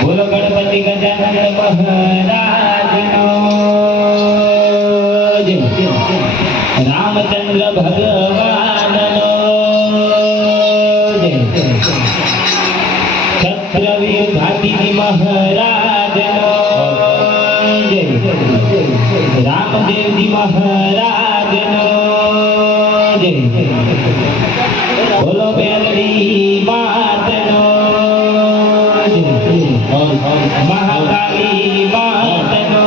બોલો ગણપતિ ગજાનન મહારાજનો રામચંદ્ર ભગવાનનો છત્રવીર ભાતીજી મહારાજનો રામદેવજી મહારાજનો બોલો બેલડી માતનો મહાકાલી માતનો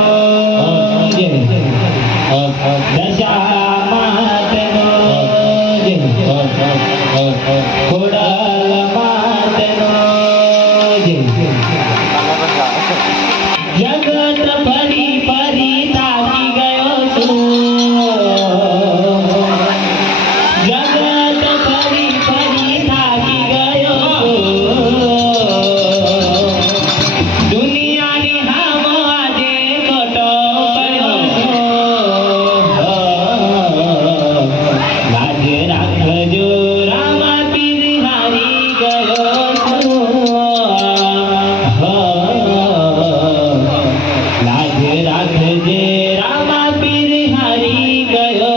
દશા માતનો ખોડલ માતનો જગત ફરી ફરી થાકી ગયો છું જગત ફરી ફરી થાકી ગયો દુનિયાની હામો આજે ખોટો પડ્યો લાજ રાખજો રામા પીર હારી ગયો લાજ રાખજે રામા પીર હારી ગયો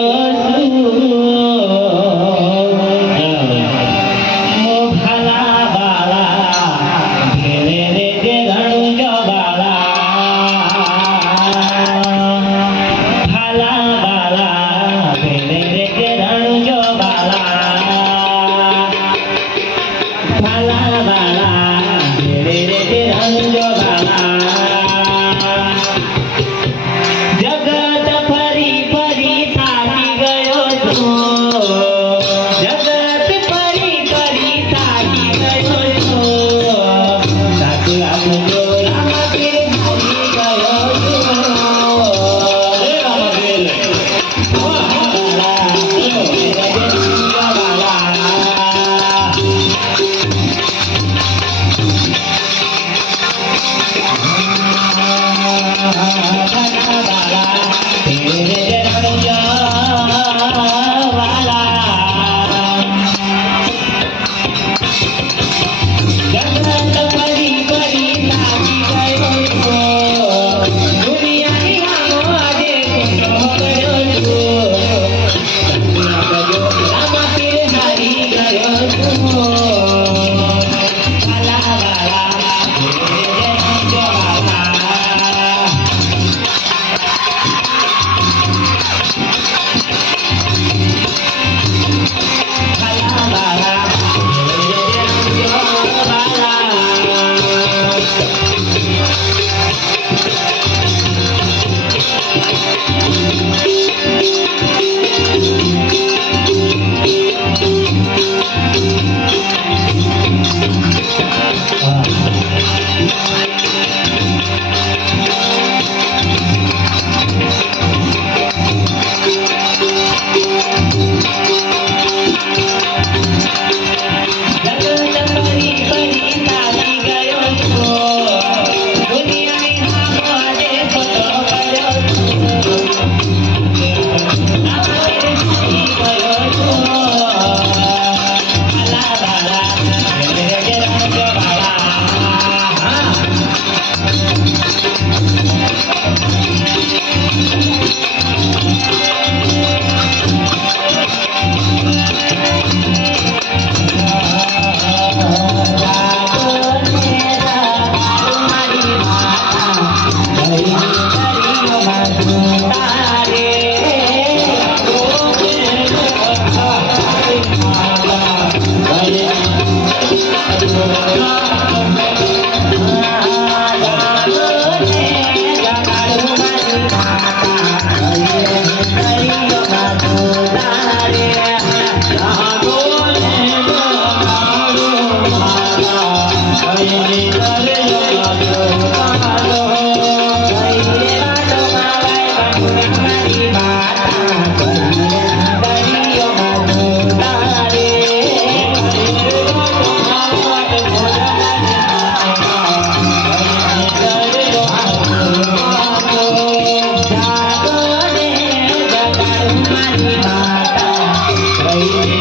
મોભાલા બાળા ભેળે રે જે રણુજો બાળા ભાલા બાળા ભેળે રે જે રણુજો બાળા ભાલા બાળા ભેળે રે જે રણુજો બાળા જગત ફરી ફરી થાકી ગયો છું જગત ફરી ફરી થાકી ગયો છું સાચું આપજો રામા પીર હારી ગયો છું વાલા કઈ